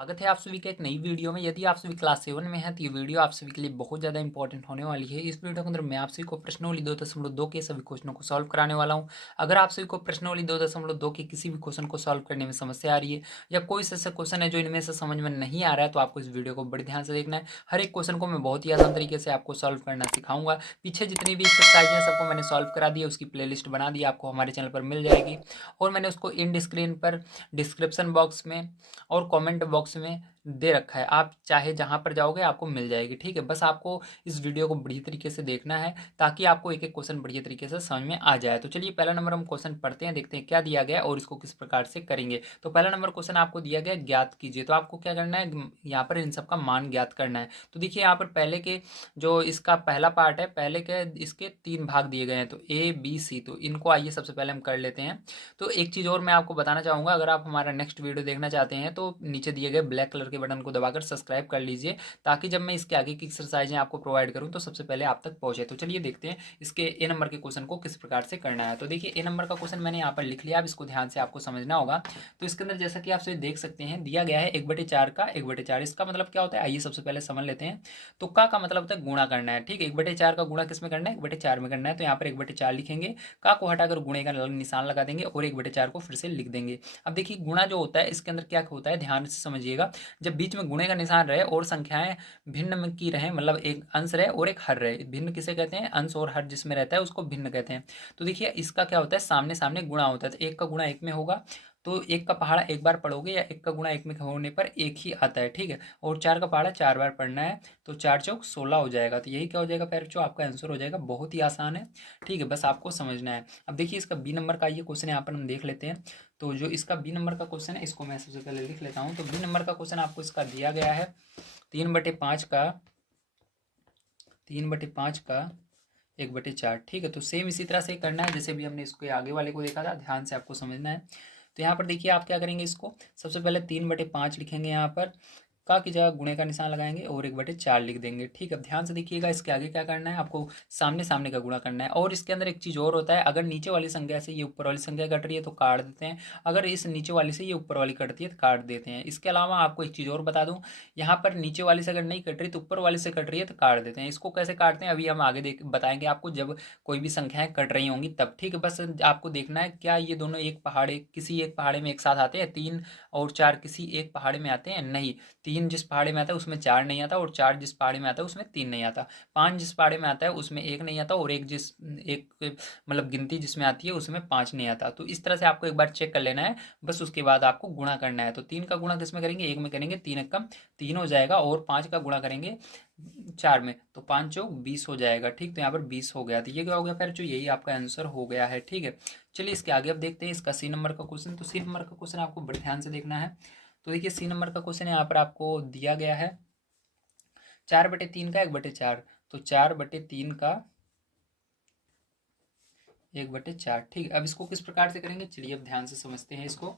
स्वागत है आप सभी का एक नई वीडियो में। यदि आप सभी क्लास 7 में हैं तो ये वीडियो आप सभी के लिए बहुत ज़्यादा इंपॉर्टेंट होने वाली है। इस वीडियो के अंदर मैं आप सभी को प्रश्नावली 2.2 के सभी क्वेश्चनों को सॉल्व कराने वाला हूं। अगर आप सभी को प्रश्नावली 2.2 के किसी भी क्वेश्चन को सॉल्व करने में समस्या आ रही है या कोई ऐसा क्वेश्चन है जो इनमें से समझ में नहीं आ रहा है तो आपको इस वीडियो को बड़े ध्यान से देखना है। हर एक क्वेश्चन को मैं बहुत ही आसान तरीके से आपको सॉल्व करना सिखाऊंगा। पीछे जितनी भी एक्सरसाइज है सबको मैंने सॉल्व करा दिया, उसकी प्ले बना दी, आपको हमारे चैनल पर मिल जाएगी। और मैंने उसको इंड स्क्रीन पर डिस्क्रिप्शन बॉक्स में और कमेंट बॉक्स में दे रखा है। आप चाहे जहां पर जाओगे आपको मिल जाएगी, ठीक है। बस आपको इस वीडियो को बढ़िया तरीके से देखना है ताकि आपको एक एक क्वेश्चन बढ़िया तरीके से समझ में आ जाए। तो चलिए पहला नंबर हम क्वेश्चन पढ़ते हैं, देखते हैं क्या दिया गया है और इसको किस प्रकार से करेंगे। तो पहला नंबर क्वेश्चन आपको दिया गया ज्ञात कीजिए। तो आपको क्या करना है, यहाँ पर इन सब का मान ज्ञात करना है। तो देखिए यहाँ पर पहले के जो इसका पहला पार्ट है, पहले के इसके 3 भाग दिए गए हैं, तो ए बी सी। तो इनको आइए सबसे पहले हम कर लेते हैं। तो एक चीज़ और मैं आपको बताना चाहूँगा, अगर आप हमारा नेक्स्ट वीडियो देखना चाहते हैं तो नीचे दिए गए ब्लैक कलर के बटन को दबाकर सब्सक्राइब कर लीजिए ताकि जब मैं इसके आगे की एक्सरसाइजें आपको प्रोवाइड करूँ तो सबसे पहले आप तक पहुँचे। तो चलिए देखते हैं इसके ए नंबर के क्वेश्चन को किस प्रकार से करना है। तो देखिए ए नंबर का क्वेश्चन मैंने यहाँ पर लिख लिया, अब इसको ध्यान से आपको समझना होगा। तो इसके अंदर जैसा कि आप सभी देख सकते हैं दिया गया है 1/4 का 1/4। इसका मतलब क्या होता है आइए सबसे पहले समझ लेते हैं। तो का मतलब होता है गुणा करना है, ठीक है। 1/4 का गुणा किस में करना है, 1/4 में करना है। तो यहाँ पर 1/4 लिखेंगे, का को हटाकर गुणे का निशान लगा देंगे और 1/4 को फिर से लिख देंगे। अब देखिए गुणा जो होता है इसके अंदर क्या होता है, ध्यान से समझिएगा। जब बीच में गुणे का निशान रहे और संख्याएं भिन्न में की रहे, मतलब एक अंश रहे और एक हर रहे। भिन्न किसे कहते हैं, अंश और हर जिसमें रहता है उसको भिन्न कहते हैं। तो देखिए इसका क्या होता है, सामने सामने गुणा होता है। तो एक का गुणा एक में होगा तो एक का पहाड़ा एक बार पढ़ोगे या एक का गुणा एक में होने पर एक ही आता है, ठीक है। और 4 का पहाड़ा 4 बार पढ़ना है तो 4 चौक 16 हो जाएगा। तो यही क्या हो जाएगा पैर, जो आपका आंसर हो जाएगा। बहुत ही आसान है, ठीक है, बस आपको समझना है। अब देखिए इसका बी नंबर का ये क्वेश्चन यहाँ पर हम देख लेते हैं। तो जो इसका बी नंबर का क्वेश्चन है इसको मैं सबसे पहले लिख लेता हूँ। तो बी नंबर का क्वेश्चन आपको इसका दिया गया है 3/5 का 3/5 का 1/4, ठीक है। तो सेम इसी तरह से करना है जैसे भी हमने इसको आगे वाले को देखा था, ध्यान से आपको समझना है। तो यहाँ पर देखिए आप क्या करेंगे, इसको सबसे पहले 3/5 लिखेंगे, यहाँ पर का की जगह गुणे का निशान लगाएंगे और 1/4 लिख देंगे, ठीक है। ध्यान से देखिएगा इसके आगे क्या करना है, आपको सामने सामने का गुणा करना है। और इसके अंदर एक चीज़ और होता है, अगर नीचे वाली संख्या से ये ऊपर वाली संख्या कट रही है तो काट देते हैं, अगर इस नीचे वाली से ये ऊपर वाली कटती है तो काट देते हैं। इसके अलावा आपको एक चीज़ और बता दूं, यहाँ पर नीचे वाली से अगर नहीं कट रही तो ऊपर वाली से कट रही है तो काट देते हैं। इसको कैसे काटते हैं अभी हम आगे देख बताएंगे आपको, जब कोई भी संख्याएं कट रही होंगी तब, ठीक है। बस आपको देखना है क्या ये दोनों एक पहाड़े किसी एक पहाड़े में एक साथ आते हैं, 3 और 4 किसी एक पहाड़े में आते हैं, नहीं। 3 जिस पहाड़े में आता है उसमें 4 नहीं आता और 4 जिस पहाड़े में आता है उसमें 3 नहीं आता। 5 जिस पहाड़े में आता है उसमें 1 नहीं आता और एक मतलब गिनती जिसमें आती है उसमें 5 नहीं आता। तो इस तरह से आपको एक बार चेक कर लेना है, बस उसके बाद आपको गुणा करना है। तो 3 का गुणा किस में करेंगे, 1 में करेंगे, 3 एकम 3 हो जाएगा और 5 का गुणा करेंगे 4 में तो 5 चौक 20 हो जाएगा, ठीक। तो यहाँ पर 20 हो गया, तो ये क्या हो गया फिर, जो यही आपका आंसर हो गया है, ठीक है। चलिए इसके आगे अब देखते हैं इसका सी नंबर का क्वेश्चन। तो सी नंबर का क्वेश्चन आपको बड़े ध्यान से देखना है। तो देखिए सी नंबर का क्वेश्चन यहाँ पर आपको दिया गया है 4/3 का 1/4। तो 4/3 का 1/4, ठीक है। अब इसको किस प्रकार से करेंगे, चलिए अब ध्यान से समझते हैं इसको।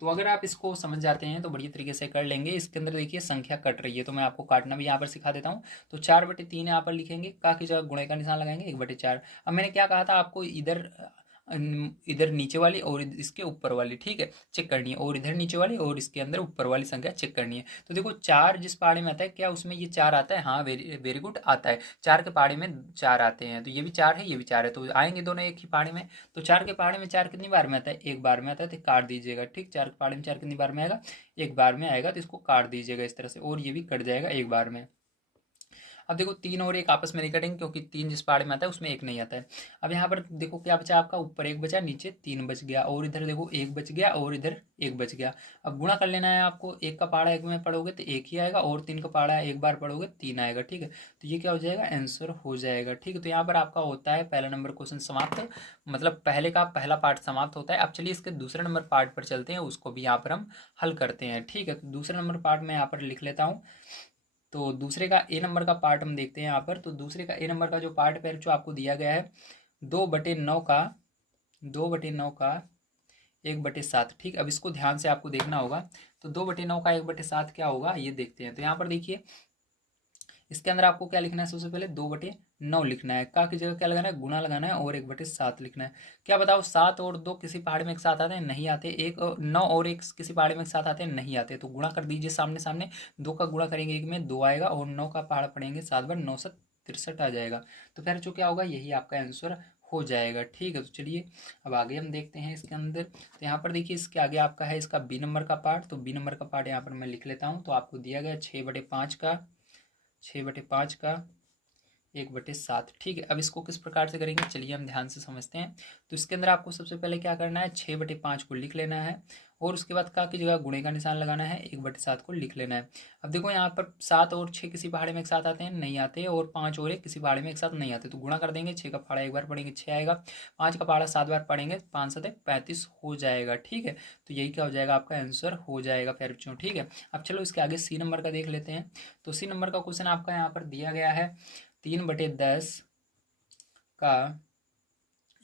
तो अगर आप इसको समझ जाते हैं तो बढ़िया तरीके से कर लेंगे। इसके अंदर देखिए संख्या कट रही है तो मैं आपको काटना भी यहाँ पर सिखा देता हूँ। तो 4/3 यहाँ पर लिखेंगे, का की जगह गुणे का निशान लगाएंगे 1/4। अब मैंने क्या कहा था आपको, इधर इधर नीचे वाली और इसके ऊपर वाली, ठीक है, चेक करनी है, और इधर नीचे वाली और इसके अंदर ऊपर वाली संख्या चेक करनी है। तो देखो 4 जिस पहाड़े में आता है, क्या उसमें ये 4 आता है, हाँ वेरी वेरी गुड आता है। 4 के पहाड़े में 4 आते हैं, तो ये भी 4 है ये भी 4 है, तो आएंगे दोनों एक ही पहाड़े में। तो 4 के पहाड़े में 4 कितनी बार में आता है, एक बार में आता है, तो काट दीजिएगा, ठीक। 4 के पहाड़े में 4 कितनी बार में आएगा, एक बार में आएगा, तो इसको काट दीजिएगा इस तरह से, और ये भी कट जाएगा एक बार में। अब देखो 3 और 1 आपस में नहीं कटेंगे क्योंकि 3 जिस पहाड़े में आता है उसमें 1 नहीं आता है। अब यहाँ पर देखो क्या बचा आपका, ऊपर 1 बचा, नीचे 3 बच गया, और इधर देखो 1 बच गया और इधर 1 बच गया। अब गुणा कर लेना है आपको, 1 का पहाड़ा 1 में पढ़ोगे तो 1 ही आएगा और 3 का पहाड़ा एक बार पढ़ोगे 3 आएगा, ठीक है। तो ये क्या हो जाएगा, आंसर हो जाएगा, ठीक है। तो यहाँ पर आपका होता है पहला नंबर क्वेश्चन समाप्त, मतलब पहले का पहला पार्ट समाप्त होता है। अब चलिए इसके दूसरे नंबर पार्ट पर चलते हैं, उसको भी यहाँ पर हम हल करते हैं, ठीक है। तो दूसरे नंबर पार्ट में यहाँ पर लिख लेता हूँ। तो दूसरे का ए नंबर का पार्ट हम देखते हैं यहाँ पर। तो दूसरे का ए नंबर का जो पार्ट है जो आपको दिया गया है 2/9 का 2/9 का 1/7, ठीक। अब इसको ध्यान से आपको देखना होगा। तो 2/9 का 1/7 क्या होगा ये देखते हैं। तो यहाँ पर देखिए इसके अंदर आपको क्या लिखना है, सबसे पहले 2/9 लिखना है, का की जगह क्या लगाना है, गुना लगाना है और 1/7 लिखना है। क्या बताओ 7 और 2 किसी पहाड़ी में एक साथ आते हैं, नहीं आते। 9 और 1 किसी पहाड़ी में एक साथ आते हैं, नहीं आते। तो गुणा कर दीजिए सामने सामने, 2 का गुणा करेंगे 1 में 2 आएगा और 9 का पहाड़ा पड़ेंगे 7 बार 963 आ जाएगा। तो फिर जो क्या होगा, यही आपका आंसर हो जाएगा। ठीक है, तो चलिए अब आगे हम देखते हैं इसके अंदर। तो यहाँ पर देखिए इसके आगे आपका है इसका बी नंबर का पार्ट। तो बी नंबर का पार्ट यहाँ पर मैं लिख लेता हूँ। तो आपको दिया गया 6/5 का 1/7। ठीक है, अब इसको किस प्रकार से करेंगे, चलिए हम ध्यान से समझते हैं। तो इसके अंदर आपको सबसे पहले क्या करना है, 6/5 को लिख लेना है और उसके बाद का की जगह गुणे का निशान लगाना है, 1/7 को लिख लेना है। अब देखो यहाँ पर 7 और 6 किसी पहाड़े में एक साथ आते हैं, नहीं आते, और 5 और 1 किसी पहाड़े में एक साथ नहीं आते। तो गुणा कर देंगे, 6 का पहाड़ा एक बार पढ़ेंगे 6 आएगा, 5 का पहाड़ा 7 बार पढ़ेंगे 5 7 35 हो जाएगा। ठीक है, तो यही क्या हो जाएगा, आपका आंसर हो जाएगा प्यारे बच्चों। ठीक है, अब चलो इसके आगे सी नंबर का देख लेते हैं। तो सी नंबर का क्वेश्चन आपका यहाँ पर दिया गया है 3/10 का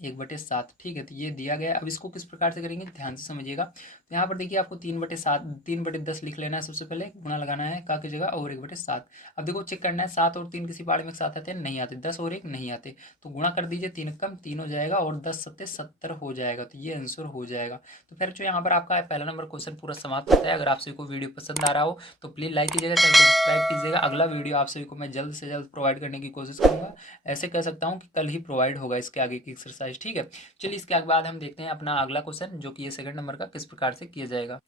1/7। ठीक है, तो ये दिया गया है। अब इसको किस प्रकार से करेंगे, ध्यान से समझिएगा। तो यहाँ पर देखिए आपको 3/10 लिख लेना है, सबसे पहले गुणा लगाना है का की जगह और 1/7। अब देखो चेक करना है, 7 और 3 किसी पहाड़ी में एक साथ आते हैं, नहीं आते। 10 और 1 नहीं आते, तो गुणा कर दीजिए, 3 कम 3 हो जाएगा और 10 सत्ते 70 हो जाएगा। तो ये आंसर हो जाएगा। तो फिर जो यहाँ पर आपका पहला नंबर क्वेश्चन पूरा समाप्त होता है। अगर आप सभी को वीडियो पसंद आ रहा हो तो प्लीज़ लाइक कीजिएगा, चैनल को सब्सक्राइब कीजिएगा। अगला वीडियो आप सभी को मैं जल्द से जल्द प्रोवाइड करने की कोशिश करूँगा। ऐसे कह सकता हूँ कि कल ही प्रोवाइड होगा इसके आगे की एक्सरसाइज। ठीक है, चलिए इसके बाद हम देखते हैं अपना अगला क्वेश्चन, जो कि ये सेकंड नंबर का किस प्रकार से किया जाएगा।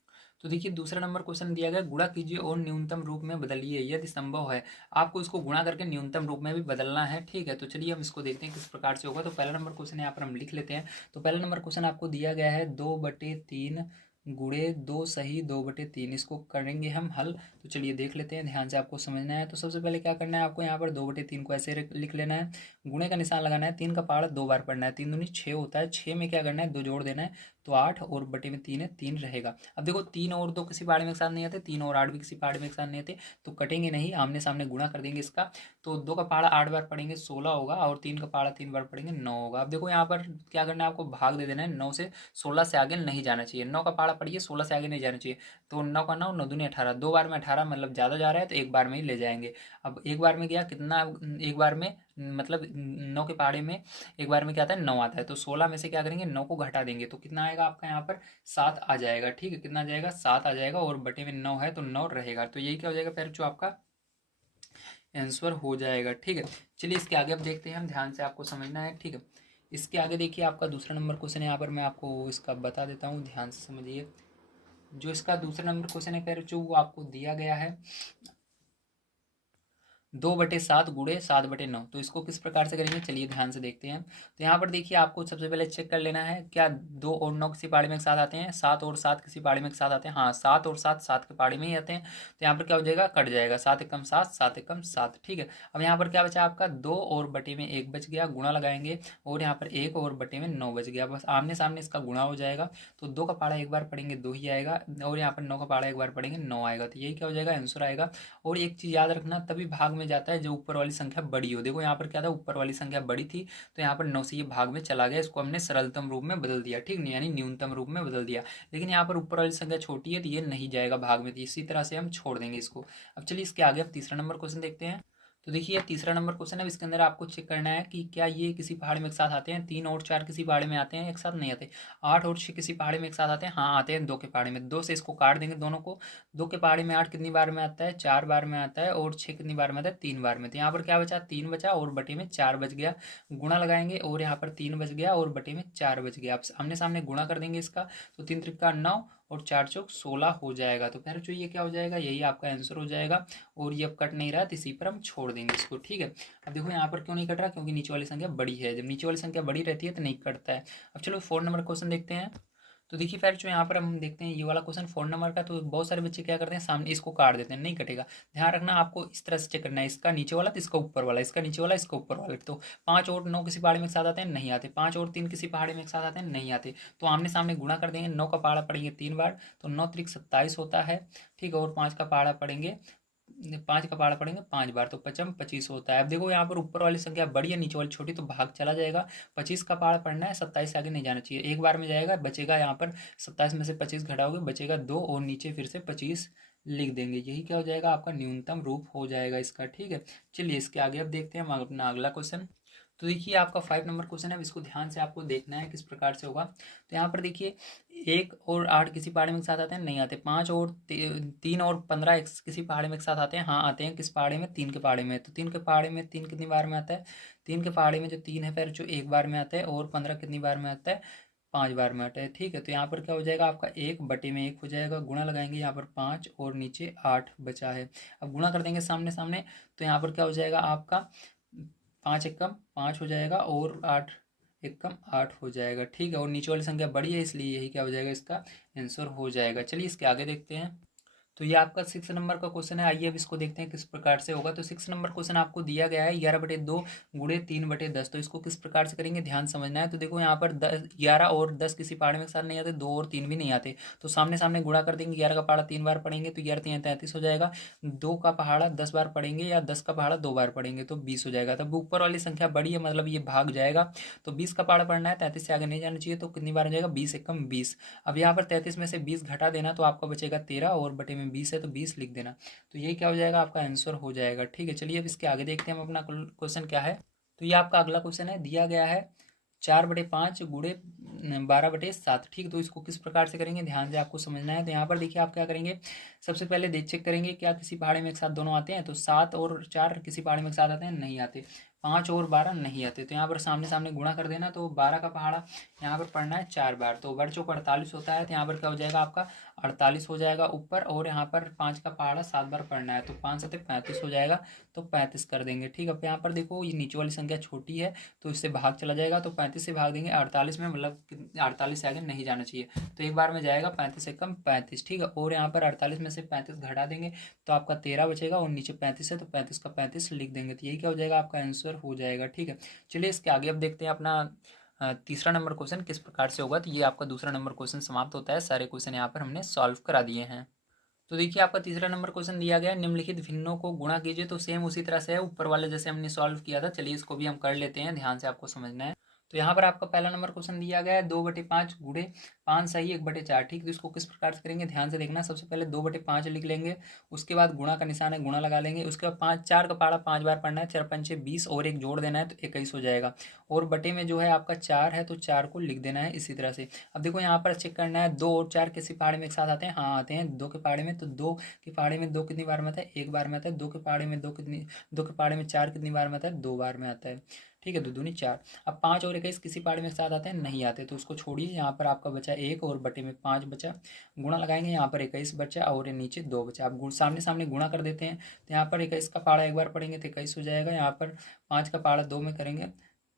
तो देखिए दूसरा नंबर क्वेश्चन दिया गया, गुणा कीजिए और न्यूनतम रूप में बदलिए यदि संभव है। आपको इसको गुणा करके न्यूनतम रूप में भी बदलना है। ठीक है, तो चलिए हम इसको देखते हैं किस प्रकार से होगा। तो पहला नंबर क्वेश्चन यहाँ पर हम लिख लेते हैं। तो पहला नंबर क्वेश्चन आपको दिया गया है 2/3 गुणे 2 सही 2/3। इसको करेंगे हम हल। तो चलिए देख लेते हैं, ध्यान से आपको समझना है। तो सबसे पहले क्या करना है, आपको यहाँ पर 2/3 को ऐसे लिख लेना है, गुणे का निशान लगाना है, 3 का पहाड़ा 2 बार पढ़ना है, 3 दूनी 6 होता है, 6 में क्या करना है 2 जोड़ देना है, तो 8 और बटे में 3 है, 3 रहेगा। अब देखो 3 और 2 किसी पहाड़ी में एक साथ नहीं आते, 3 और 8 भी किसी पहाड़ी में एक साथ नहीं आते, तो कटेंगे नहीं, आमने सामने गुणा कर देंगे इसका। तो 2 का पहाड़ा 8 बार पढ़ेंगे 16 होगा और 3 का पहाड़ा 3 बार पढ़ेंगे 9 होगा। अब देखो यहाँ पर क्या करना है, आपको भाग दे देना है, 9 से 16 से आगे नहीं जाना चाहिए। 9 का पहाड़ा पढ़िए, 16 से आगे नहीं जाना चाहिए। तो 9 का 9 9 दूनी 18, 2 बार में 18 मतलब ज़्यादा जा रहा है, तो एक बार में ही ले जाएंगे। अब एक बार में गया कितना, एक बार में मतलब 9 के पहाड़े में एक बार में क्या आता है 9 आता है, तो 16 में से क्या करेंगे 9 को घटा देंगे, तो कितना आएगा आपका यहाँ पर 7 आ जाएगा। ठीक है, कितना आ जाएगा 7 आ जाएगा और बटे में 9 है तो 9 रहेगा। तो यही क्या हो जाएगा फिर जो आपका आंसर हो जाएगा। ठीक है, चलिए इसके आगे अब देखते हैं हम, ध्यान से आपको समझना है। ठीक है, इसके आगे देखिए आपका दूसरा नंबर क्वेश्चन है, यहाँ पर मैं आपको इसका बता देता हूँ, ध्यान से समझिए। जो इसका दूसरा नंबर क्वेश्चन है फिर जो वो आपको दिया गया है 2/7 गुणे 7/9। तो इसको किस प्रकार से करेंगे, चलिए ध्यान से देखते हैं। तो यहाँ पर देखिए आपको सबसे पहले चेक कर लेना है, क्या 2 और 9 किसी पहाड़ी में एक साथ आते हैं, 7 और 7 किसी पहाड़ी में एक साथ आते हैं। हाँ, 7 और 7 7 के पहाड़ी में ही आते हैं। तो यहाँ पर क्या हो जाएगा, कट जाएगा, 7 एकम 7 7 एकम 7। ठीक है, अब यहाँ पर क्या बचा आपका 2 और बटे में 1 बच गया, गुणा लगाएंगे और यहाँ पर 1 और बटे में 9 बच गया, बस आमने सामने इसका गुणा हो जाएगा। तो 2 का पहाड़ा एक बार पढ़ेंगे 2 ही आएगा और यहाँ पर 9 का पहाड़ा एक बार पढ़ेंगे 9 आएगा। तो यही क्या हो जाएगा, आंसर आएगा। और एक चीज़ याद रखना, तभी भाग में जाता है जो ऊपर वाली संख्या बड़ी हो। देखो यहाँ पर क्या था, ऊपर वाली संख्या बड़ी थी तो यहाँ पर 9 से ये भाग में चला गया, इसको हमने सरलतम रूप में बदल दिया। ठीक नहीं, यानी न्यूनतम रूप में बदल दिया। लेकिन यहाँ पर ऊपर वाली संख्या छोटी है तो ये नहीं जाएगा भाग में, तो इसी तरह से हम छोड़ देंगे इसको। अब चलिए इसके आगे अब तीसरा नंबर क्वेश्चन देखते हैं। तो देखिए ये तीसरा नंबर क्वेश्चन है, इसके अंदर आपको चेक करना है कि क्या ये किसी पहाड़ी में एक साथ आते हैं। 3 और 4 किसी पहाड़ी में आते हैं, एक साथ नहीं आते। 8 और 6 किसी पहाड़ी में एक साथ आते हैं, हाँ आते हैं 2 के पहाड़ी में। 2 से इसको काट देंगे दोनों को। 2 के पहाड़ी में 8 कितनी बार में आता है, 4 बार में आता है, और 6 कितनी बार में आता है, 3 बार में। तो यहाँ पर क्या बचा, 3 बचा और बटे में 4 बच गया, गुणा लगाएंगे और यहाँ पर 3 बच गया और बटे में 4 बच गया। आप आमने सामने गुणा कर देंगे इसका, तो 3 त्रिका 9 और 4 चौक 16 हो जाएगा। तो फिर जो ये क्या हो जाएगा, यही आपका आंसर हो जाएगा। और ये अब कट नहीं रहा तो इसी पर हम छोड़ देंगे इसको। ठीक है, अब देखो यहाँ पर क्यों नहीं कट रहा, क्योंकि नीचे वाली संख्या बड़ी है, जब नीचे वाली संख्या बड़ी रहती है तो नहीं कटता है। अब चलो 4 नंबर क्वेश्चन देखते हैं। तो देखिए फिर जो यहाँ पर हम देखते हैं ये वाला क्वेश्चन 4 नंबर का, तो बहुत सारे बच्चे क्या करते हैं, सामने इसको काट देते हैं, नहीं कटेगा। ध्यान रखना आपको इस तरह से चेक करना है, इसका नीचे वाला तो इसका ऊपर वाला, इसका नीचे वाला इसका ऊपर वाला। तो 5 और 9 किसी पहाड़ी में एक साथ आते हैं, नहीं आते। 5 और 3 किसी पहाड़ी में एक साथ आते हैं, नहीं आते। तो आमने सामने गुणा कर देंगे, 9 का पहाड़ा पढ़ेंगे 3 बार, तो 9 त्रिक 27 होता है। ठीक है, और 5 का पहाड़ा पढ़ेंगे, 5 का पहाड़ा पढ़ेंगे 5 बार, तो 5 25 होता है। अब देखो यहाँ पर ऊपर वाली संख्या बड़ी है, नीचे वाली छोटी, तो भाग चला जाएगा। 25 का पहाड़ा पढ़ना है, 27 से आगे नहीं जाना चाहिए, एक बार में जाएगा, बचेगा यहाँ पर 27 में से 25 घटाओगे बचेगा 2 और नीचे फिर से 25 लिख देंगे। यही क्या हो जाएगा, आपका न्यूनतम रूप हो जाएगा इसका। ठीक है, चलिए इसके आगे अब देखते हैं हम अपना अगला क्वेश्चन। तो देखिए आपका 5 नंबर क्वेश्चन है, अब इसको ध्यान से आपको देखना है किस प्रकार से होगा। तो यहाँ पर देखिए 1 और 8 किसी पहाड़े में एक साथ आते हैं, नहीं आते। 5 और 3 और 15 किसी पहाड़े में एक साथ आते हैं, हाँ आते हैं। किस पहाड़े में, 3 के पहाड़े में। तो 3 के पहाड़े में 3 कितनी बार में आता है, 3 के पहाड़े में जो 3 है फिर जो एक बार में आता है, और 15 कितनी बार में आता है, 5 बार में आता है। ठीक है, तो यहाँ पर क्या हो जाएगा, आपका 1/1 हो जाएगा। गुणा लगाएंगे यहाँ पर 5 और नीचे 8 बचा है। अब गुणा कर देंगे सामने सामने, तो यहाँ पर क्या हो जाएगा आपका 5 एकम 5 हो जाएगा, और 8 एकम 8 हो जाएगा। ठीक है, और नीचे वाली संख्या बड़ी है इसलिए यही क्या हो जाएगा, इसका आंसर हो जाएगा। चलिए इसके आगे देखते हैं। तो ये आपका 6 नंबर का क्वेश्चन है। आइए अब इसको देखते हैं किस प्रकार से होगा। तो 6 नंबर क्वेश्चन आपको दिया गया है 11/2 गुणे 3/10। तो इसको किस प्रकार से करेंगे, ध्यान समझना है। तो देखो यहाँ पर 11 और 10 किसी पहाड़े में एक साथ नहीं आते, 2 और 3 भी नहीं आते। तो सामने सामने गुणा कर देंगे। 11 का पहाड़ा 3 बार पढ़ेंगे तो 11 3 33 हो जाएगा। 2 का पहाड़ा 10 बार पढ़ेंगे या 10 का पहाड़ा 2 बार पढ़ेंगे तो 20 हो जाएगा। तब ऊपर वाली संख्या बड़ी है, मतलब ये भाग जाएगा। तो 20 का पहाड़ा पढ़ना है, 33 से आगे नहीं जाना चाहिए। तो कितनी बार हो जाएगा, 20 एकम 20। अब यहाँ पर 33 में से 20 घटा देना तो आपका बचेगा 13, और बटे में 20 है तो 20 लिख देना। तो ये क्या हो जाएगा, आपका आंसर हो जाएगा। ठीक है, चलिए अब इसके आगे देखते हैं हम अपना क्वेश्चन क्या है। तो ये आपका अगला क्वेश्चन है, दिया गया है 4/5 गुणे 12/7। ठीक, तो इसको किस प्रकार से करेंगे, ध्यान से आपको समझना है। तो यहाँ पर देखिए आप क्या करेंगे, सबसे पहले देख चेक करेंगे क्या किसी पहाड़े में एक साथ दोनों आते हैं। तो 7 और 4 किसी पहाड़े में एक साथ आते हैं, नहीं आते। 5 और 12 नहीं आते। तो यहाँ पर सामने सामने गुणा कर देना। तो 12 का पहाड़ा यहाँ पर पढ़ना है 4 बार, तो वर्ग चौक 48 होता है। तो यहाँ पर क्या हो जाएगा, आपका 48 हो जाएगा ऊपर, और यहाँ पर 5 का पहाड़ा 7 बार पढ़ना है तो 5 7 35 हो जाएगा। तो 35 कर देंगे। ठीक है, अब यहाँ पर देखो ये नीचे वाली संख्या छोटी है तो इससे भाग चला जाएगा। तो 35 से भाग देंगे 48 में, मतलब 48 से आगे नहीं जाना चाहिए। तो एक बार में जाएगा 35 से कम 35। ठीक है, और यहाँ पर 48 में से 35 घटा देंगे तो आपका 13 बचेगा, और नीचे 35 है तो 35 का 35 लिख देंगे। तो यही क्या हो जाएगा, आपका आंसर हो जाएगा। ठीक है, चलिए इसके आगे अब देखते हैं अपना तीसरा नंबर क्वेश्चन किस प्रकार से होगा। तो ये आपका दूसरा नंबर क्वेश्चन समाप्त होता है। सारे क्वेश्चन यहाँ पर हमने सॉल्व करा दिए हैं। तो देखिए आपका तीसरा नंबर क्वेश्चन दिया गया है, निम्नलिखित भिन्नों को गुणा कीजिए। तो सेम उसी तरह से है ऊपर वाले जैसे हमने सॉल्व किया था। चलिए इसको भी हम कर लेते हैं, ध्यान से आपको समझना है। तो यहाँ पर आपका पहला नंबर क्वेश्चन दिया गया है 2/5 गुणे 5 सही 1/4। ठीक, तो इसको किस प्रकार से करेंगे, ध्यान से देखना। सबसे पहले 2/5 लिख लेंगे, उसके बाद गुणा का निशान है, गुणा लगा लेंगे। उसके बाद 5 4 का पहाड़ा 5 बार पढ़ना है, 4 पंचे 20 और एक जोड़ देना है तो 21 हो जाएगा। और बटे में जो है आपका 4 है तो 4 को लिख देना है इसी तरह से। अब देखो यहाँ पर चेक करना है 2 और 4 किसी पहाड़े में एक साथ आते हैं, हाँ आते हैं। 2 के पहाड़े में, तो 2 के पहाड़े में 2 कितनी बार में आता है, एक बार में आता है। 2 के पहाड़े में 2 कितनी, 2 के पहाड़े में 4 कितनी बार में आता है, 2 बार में आता है। ठीक है, 2 दूनी 4। अब 5 और 21 किसी पहाड़े में एक साथ आते हैं, नहीं आते। तो उसको छोड़िए, यहाँ पर आपका बचा 1 और बटे में 5 बचा। गुणा लगाएंगे, यहाँ पर 21 बचा और ये नीचे 2 बचा। अब सामने सामने गुणा कर देते हैं। तो यहाँ पर 21 का पहाड़ा एक बार पढ़ेंगे तो 21 हो जाएगा। यहाँ पर 5 का पहाड़ा 2 में करेंगे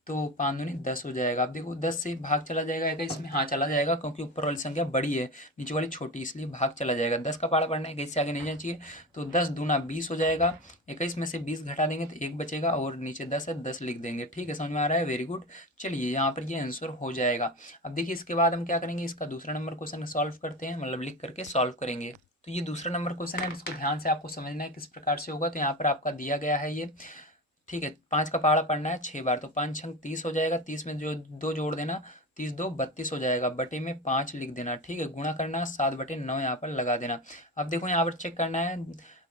तो 5 दूनी 10 हो जाएगा। अब देखो 10 से भाग चला जाएगा 21 में, हाँ चला जाएगा क्योंकि ऊपर वाली संख्या बड़ी है, नीचे वाली छोटी, इसलिए भाग चला जाएगा। 10 का पहाड़ा पढ़ना है, 21 से आगे नहीं जाना चाहिए। तो 10 दूना 20 हो जाएगा। 21 में से 20 घटा देंगे तो 1 बचेगा, और नीचे 10 है 10 लिख देंगे। ठीक है, समझ में आ रहा है, वेरी गुड। चलिए यहाँ पर ये आंसर हो जाएगा। अब देखिए इसके बाद हम क्या करेंगे, इसका दूसरा नंबर क्वेश्चन सॉल्व करते हैं, मतलब लिख करके सॉल्व करेंगे। तो ये दूसरा नंबर क्वेश्चन है, इसको ध्यान से आपको समझना है किस प्रकार से होगा। तो यहाँ पर आपका दिया गया है ये, ठीक है, 5 का पहाड़ा पढ़ना है 6 बार। तो 5 छंग 30 हो जाएगा, 30 में जो 2 जोड़ देना, 30 2 32 हो जाएगा। बटे में 5 लिख देना। ठीक है, गुणा करना 7/9 यहाँ पर लगा देना। अब देखो यहाँ पर चेक करना है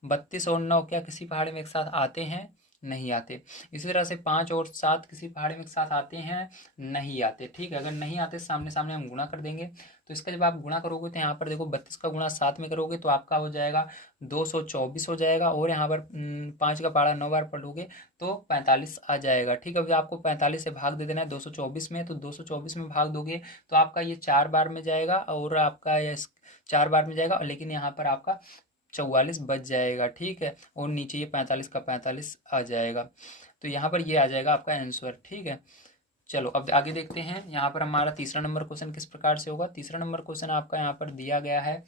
32 और 9 क्या किसी पहाड़े में एक साथ आते हैं, नहीं आते। इसी तरह से 5 और 7 किसी पहाड़े में एक साथ आते हैं, नहीं आते। ठीक है, अगर नहीं आते सामने सामने हम गुणा कर देंगे। तो इसका जब आप गुणा करोगे तो यहाँ पर देखो 32 का गुणा 7 में करोगे तो आपका हो जाएगा 224 हो जाएगा। और यहाँ पर 5 का पहाड़ा 9 बार पढ़ोगे तो 45 आ जाएगा। ठीक है, अभी आपको 45 से भाग दे देना है 224 में। तो 224 में भाग दोगे तो आपका ये 4 बार में जाएगा, और आपका ये 4 बार में जाएगा, लेकिन यहाँ पर आपका 44 बच जाएगा। ठीक है, और नीचे ये 45 का 45 आ जाएगा। तो यहाँ पर ये आ जाएगा आपका आंसर। ठीक है, चलो अब आगे देखते हैं। यहाँ पर हमारा तीसरा नंबर क्वेश्चन किस प्रकार से होगा। तीसरा नंबर क्वेश्चन आपका यहाँ पर दिया गया है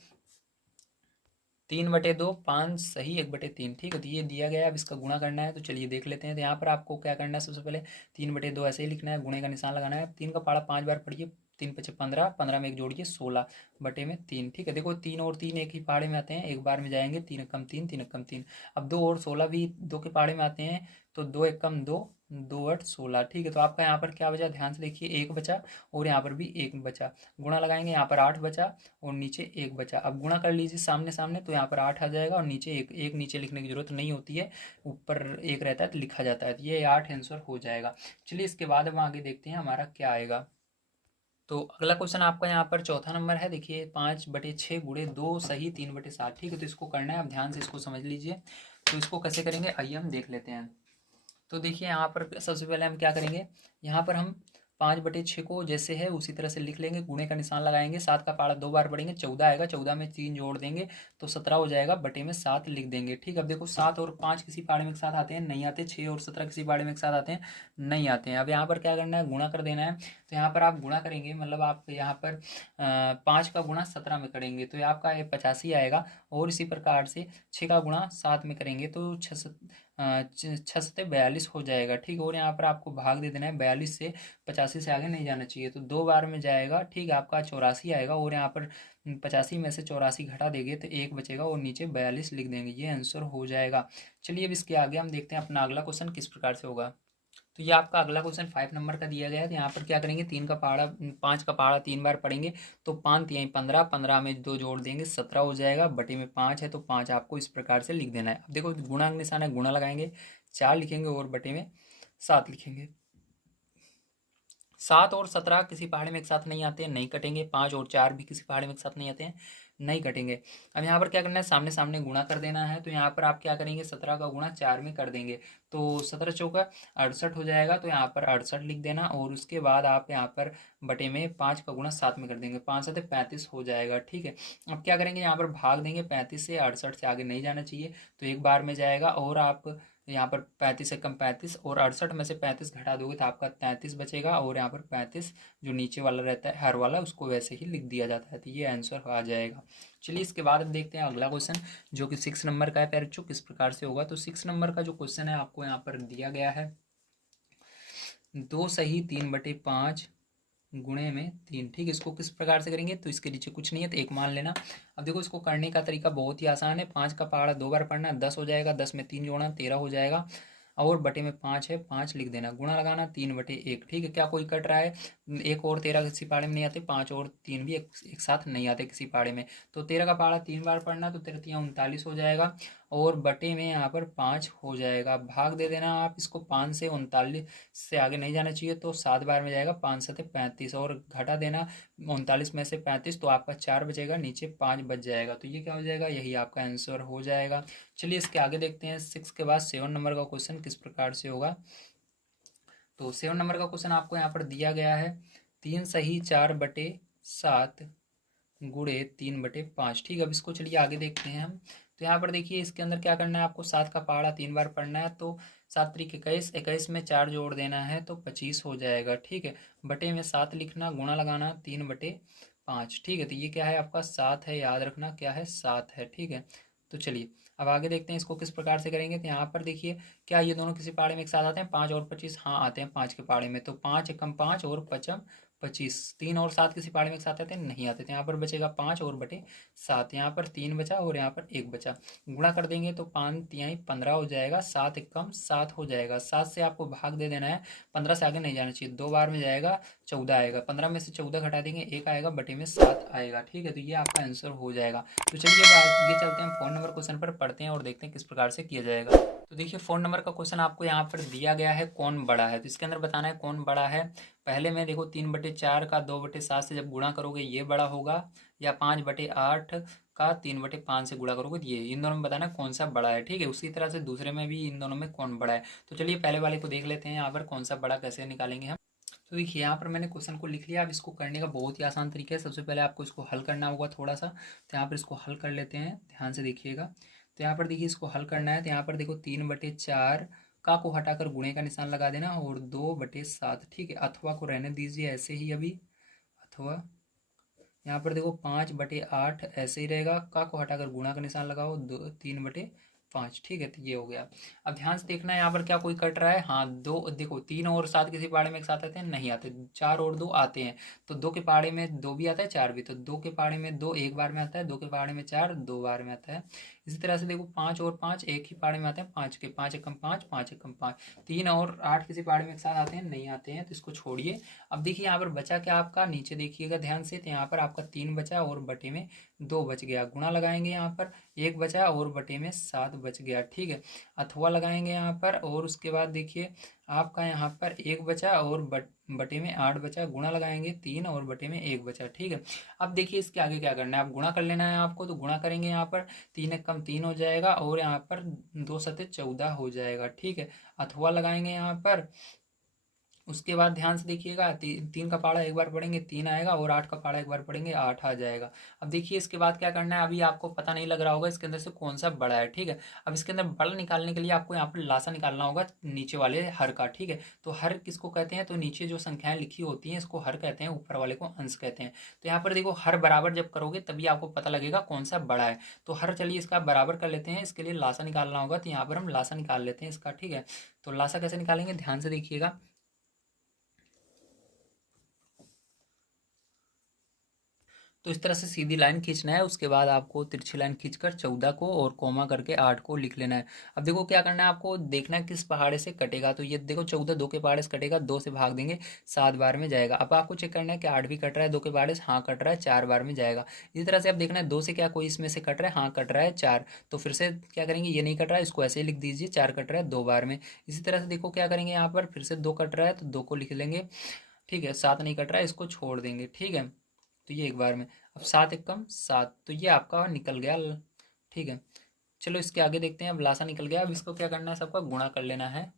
3/2 5 सही 1/3। ठीक है, तो ये दिया गया है, अब इसका गुणा करना है। तो चलिए देख लेते हैं। तो यहाँ पर आपको क्या करना है, सबसे पहले 3/2 ऐसे ही लिखना है, गुणे का निशान लगाना है। 3 का पहाड़ा 5 बार पढ़िए, 3 5 15, 15 में एक जोड़िए 16 बटे में 3। ठीक है, देखो 3 और 3 एक ही पहाड़े में आते हैं, एक बार में जाएंगे, 3 एकम 3, 3 एकम 3। अब 2 और 16 भी 2 के पहाड़े में आते हैं, तो 2 एकम 2, 2 8 16। ठीक है, तो आपका यहाँ पर क्या बचा, ध्यान से देखिए, 1 बचा और यहाँ पर भी 1 बचा। गुणा लगाएंगे, यहाँ पर 8 बचा और नीचे 1 बचा। अब गुणा कर लीजिए सामने सामने, तो यहाँ पर 8 आ जाएगा और नीचे 1, 1 नीचे लिखने की जरूरत नहीं होती है, ऊपर 1 रहता है तो लिखा जाता है, तो ये 8 आंसर हो जाएगा। चलिए इसके बाद हम आगे देखते हैं हमारा क्या आएगा। तो अगला क्वेश्चन आपका यहाँ पर चौथा नंबर है, देखिए 5/6 गुणे 2 सही 3/7। ठीक है, तो इसको करना है, आप ध्यान से इसको समझ लीजिए। तो इसको कैसे करेंगे आइए हम देख लेते हैं। तो देखिए यहाँ पर सबसे पहले हम क्या करेंगे, यहाँ पर हम 5/6 को जैसे है उसी तरह से लिख लेंगे, गुणे का निशान लगाएंगे, 7 का पहाड़ा 2 बार पढ़ेंगे, 14 आएगा, 14 में 3 जोड़ देंगे तो 17 हो जाएगा, बटे में 7 लिख देंगे। ठीक, अब देखो 7 और 5 किसी पहाड़े में एक साथ आते हैं, नहीं आते। 6 और 17 किसी पहाड़े में एक साथ आते हैं, नहीं आते हैं। अब यहाँ पर क्या करना है, गुणा कर देना है। तो यहाँ पर आप गुणा करेंगे, मतलब आप यहाँ पर 5 का गुणा 17 में करेंगे तो ये आपका 85 आएगा। और इसी प्रकार से 6 का गुणा 7 में करेंगे तो 6 सत्ते 42 हो जाएगा। ठीक, और यहाँ पर आपको भाग दे देना है, 42 से 85 से आगे नहीं जाना चाहिए, तो 2 बार में जाएगा। ठीक, आपका 84 आएगा और यहाँ पर 85 में से 84 घटा देंगे तो 1 बचेगा और नीचे 42 लिख देंगे, ये आंसर हो जाएगा। चलिए अब इसके आगे हम देखते हैं अपना अगला क्वेश्चन किस प्रकार से होगा। तो ये आपका अगला क्वेश्चन 5 नंबर का दिया गया है। तो यहाँ पर क्या करेंगे, 3 का पहाड़ा 5 का पहाड़ा 3 बार पढ़ेंगे तो 5 3 15, 15 में 2 जोड़ देंगे 17 हो जाएगा, बटे में 5 है तो 5 आपको इस प्रकार से लिख देना है। अब देखो गुणा का निशान है, गुणा लगाएंगे, 4 लिखेंगे और बटे में 7 लिखेंगे। 7 और 17 किसी पहाड़े में एक साथ नहीं आते हैं, नहीं कटेंगे। 5 और 4 भी किसी पहाड़े में एक साथ नहीं आते हैं, नहीं कटेंगे। अब यहाँ पर क्या करना है, सामने सामने गुणा कर देना है। तो यहाँ पर आप क्या करेंगे, 17 का गुणा 4 में कर देंगे तो 17 चौका 68 हो जाएगा, तो यहाँ पर 68 लिख देना। और उसके बाद आप यहाँ पर बटे में 5 का गुणा 7 में कर देंगे, 5 7 35 हो जाएगा। ठीक है, अब क्या करेंगे, यहाँ पर भाग देंगे, 35 से 68 से आगे नहीं जाना चाहिए, तो एक बार में जाएगा। और आप यहाँ पर 35 से कम 35 और 68 में से 35 घटा दोगे तो आपका 33 बचेगा। और यहाँ पर 35 जो नीचे वाला रहता है हर वाला, उसको वैसे ही लिख दिया जाता है, तो ये आंसर आ जाएगा। चलिए इसके बाद हम देखते हैं अगला क्वेश्चन जो कि 6 नंबर का है। पैर बच्चों किस प्रकार से होगा, तो 6 नंबर का जो क्वेश्चन है आपको यहाँ पर दिया गया है, 2 सही 3/5 गुणे में 3। ठीक, इसको किस प्रकार से करेंगे, तो इसके नीचे कुछ नहीं है तो 1 मान लेना। अब देखो इसको करने का तरीका बहुत ही आसान है, 5 का पहाड़ा 2 बार पढ़ना, 10 हो जाएगा, 10 में 3 जोड़ना 13 हो जाएगा, और बटे में 5 है, 5 लिख देना। गुणा लगाना 3/1। ठीक है, क्या कोई कट रहा है, 1 और 13 किसी पहाड़े में नहीं आते, 5 और 3 भी एक साथ नहीं आते किसी पहाड़े में। तो 13 का पहाड़ा 3 बार पढ़ना तो 13 39 हो जाएगा, और बटे में यहाँ पर 5 हो जाएगा। भाग दे देना आप इसको, 5 से 39 से आगे नहीं जाना चाहिए तो 7 बार में जाएगा, 5 7 35 और घटा देना 39 में से 35 तो आपका 4 बचेगा, नीचे 5 बच जाएगा, तो ये क्या हो जाएगा, यही आपका आंसर हो जाएगा। चलिए इसके आगे देखते हैं 6 के बाद 7 नंबर का क्वेश्चन किस प्रकार से होगा। तो 7 नंबर का क्वेश्चन आपको यहाँ पर दिया गया है, 3 सही 4/7 गुणे 3/5। ठीक है, अब इसको चलिए आगे देखते हैं हम। तो यहाँ पर देखिए इसके अंदर क्या करना है, आपको 7 का पहाड़ा 3 बार पढ़ना है, तो 7 त्रिक 21, 21 में 4 जोड़ देना है तो 25 हो जाएगा। ठीक है, बटे में 7 लिखना, गुणा लगाना 3/5। ठीक है, तो ये क्या है आपका 7 है, याद रखना क्या है 7 है। ठीक है, तो चलिए अब आगे देखते हैं इसको किस प्रकार से करेंगे। तो यहाँ पर देखिए क्या ये दोनों किसी पहाड़े में एक साथ आते हैं, 5 और 25, हाँ आते हैं 5 के पहाड़े में, तो 5 एकम 5 और 5 25। 3 और 7 किसी पहाड़े में एक साथ आते हैं, नहीं आते थे। यहाँ पर बचेगा 5 और बटे 7, यहाँ पर 3 बचा और यहाँ पर 1 बचा। गुणा कर देंगे तो 5 तिहाई 15 हो जाएगा, 7 एकम 7 हो जाएगा। 7 से आपको भाग दे देना है, 15 से आगे नहीं जाना चाहिए, 2 बार में जाएगा 14 आएगा, 15 में से 14 घटा देंगे 1 आएगा, बटे में 7 आएगा। ठीक है, तो ये आपका आंसर हो जाएगा। तो चलिए अब आगे चलते हैं, 4 नंबर क्वेश्चन पर पढ़ते हैं और देखते हैं किस प्रकार से किया जाएगा। तो देखिए 4 नंबर का क्वेश्चन आपको यहाँ पर दिया गया है, कौन बड़ा है, तो इसके अंदर बताना है कौन बड़ा है। पहले में देखो 3/4 का 2/7 से जब गुणा करोगे ये बड़ा होगा, या 5/8 का 3/5 से गुणा करोगे ये, इन दोनों में बताना कौन सा बड़ा है। ठीक है, उसी तरह से दूसरे में भी इन दोनों में कौन बड़ा है। तो चलिए पहले वाले को देख लेते हैं, यहाँ पर कौन सा बड़ा कैसे निकालेंगे हम। तो देखिए यहाँ पर मैंने क्वेश्चन को लिख लिया। अब इसको करने का बहुत ही आसान तरीका है, सबसे पहले आपको इसको हल करना होगा थोड़ा सा। तो यहाँ पर इसको हल कर लेते हैं, ध्यान से देखिएगा। तो यहाँ पर देखिए इसको हल करना है, तो यहाँ पर देखो 3/4 का को हटाकर गुणे का निशान लगा देना और 2/7। ठीक है, अथवा को रहने दीजिए ऐसे ही अभी, अथवा यहाँ पर देखो 5/8 ऐसे ही रहेगा, का को हटाकर गुणा का निशान लगाओ 3/5। 5, ठीक है। तो ये हो गया। अब ध्यान से देखना है यहाँ पर क्या कोई कट रहा है, हाँ दो, देखो 3 और 7 किसी पहाड़े में एक साथ आते हैं, नहीं आते, 4 और 2 आते हैं। तो 2 के पहाड़े में 2 भी आता है, 4 भी, तो 2 के पहाड़े में 2 एक बार में आता है, 2 के पहाड़े में 4 2 बार में आता है। इसी तरह से देखो 5 और 5 एक ही पहाड़े में आते हैं, 5 के 5 एकम 5, 5 एकम 5। 3 और 8 किसी पहाड़े में एक साथ आते हैं, नहीं आते हैं, तो इसको छोड़िए। अब देखिए यहाँ पर बचा क्या आपका, नीचे देखिएगा ध्यान से, तो यहाँ पर आपका 3 बचा और बटे में 2 बच गया, गुणा लगाएंगे यहाँ पर, 1 बचा और बटे में 7 बच गया, ठीक है। अथवा लगाएंगे यहाँ पर, और उसके बाद देखिए आपका यहाँ पर 1 बचा और बटे में 8 बचा, गुणा लगाएंगे 3 और बटे में 1 बचा, ठीक है। अब देखिए इसके आगे क्या करना है, आप गुणा कर लेना है आपको, तो गुणा करेंगे यहाँ पर, 3 एक कम 3 हो जाएगा और यहाँ पर 2 सते 14 हो जाएगा, ठीक है। अथवा लगाएंगे यहाँ पर, उसके बाद ध्यान से देखिएगा, 3 का पहाड़ा एक बार पढ़ेंगे 3 आएगा, और 8 का पहाड़ा एक बार पढ़ेंगे 8 आ जाएगा। अब देखिए इसके बाद क्या करना है, अभी आपको पता नहीं लग रहा होगा इसके अंदर से कौन सा बड़ा है, ठीक है। अब इसके अंदर बड़ा निकालने के लिए आपको यहाँ पर लासा निकालना होगा नीचे वाले हर का, ठीक है। तो हर किसको कहते हैं, तो नीचे जो संख्याएं लिखी होती हैं इसको हर कहते हैं, ऊपर वाले को अंश कहते हैं। तो यहाँ पर देखो हर बराबर जब करोगे तभी आपको पता लगेगा कौन सा बड़ा है। तो हर चलिए इसका बराबर कर लेते हैं, इसके लिए लासा निकालना होगा, तो यहाँ पर हम लासा निकाल लेते हैं इसका, ठीक है। तो लासा कैसे निकालेंगे, ध्यान से देखिएगा। तो इस तरह से सीधी लाइन खींचना है, उसके बाद आपको तिरछी लाइन खींचकर 14 को और कोमा करके 8 को लिख लेना है। अब देखो क्या करना है, आपको देखना है किस पहाड़े से कटेगा, तो ये देखो 14 2 के पहाड़े से कटेगा, 2 से भाग देंगे 7 बार में जाएगा। अब आपको चेक करना है कि 8 भी कट रहा है 2 के पहाड़े से, हाँ कट रहा है, 4 बार में जाएगा। इसी तरह से अब देखना है 2 से क्या कोई इसमें से कट रहा है, हाँ कट रहा है 4, तो फिर से क्या करेंगे, ये नहीं कट रहा है इसको ऐसे ही लिख दीजिए, 4 कट रहा है 2 बार में। इसी तरह से देखो क्या करेंगे, यहाँ पर फिर से 2 कट रहा है तो 2 को लिख लेंगे, ठीक है। 7 नहीं कट रहा है इसको छोड़ देंगे, ठीक है। तो ये एक बार में, अब 7 एकम 7, तो ये आपका निकल गया, ठीक है। चलो इसके आगे देखते हैं, अब लासा निकल गया, अब इसको क्या करना है, सबका गुणा कर लेना है।